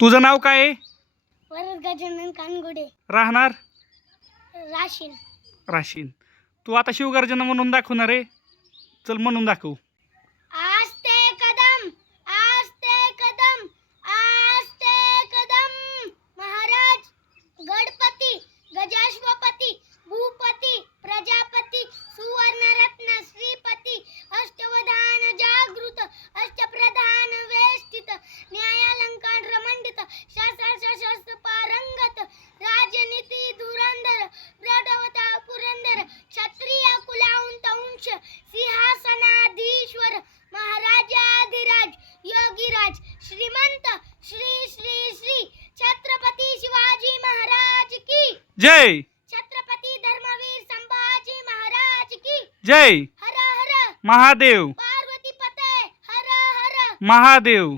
तुझं नाव काय आहे? वरद गजानन कानगुडे, राहणार राशीन. राशीन. तू आता शिवगर्जना म्हणून दाखवणार आहे. चल म्हणून दाखव. आस्ते कदम, आस्ते कदम, आस्ते कदम. महाराज गणपती, गजाश्वपती, भूपती, प्रजापती, सुवर्णरत्न श्रीपती, अष्टवधान जागृत, अष्टप्रधान वेष्टित, न्यायालंकार रमंडित, शास्त्र पारंगत, राजनीती धुरंधर, प्रडवता पुरंदर, क्षत्रिय कुलावंत अंश, सिंहासनाधीश्वर, महाराजाधिराज, योगीराज, श्रीमंत, श्री श्री श्री छत्रपती शिवाजी महाराज की जय. छत्रपती धर्मवीर संभाजी महाराज की जय. हर हर महादेव. पार्वती पते हर हर महादेव.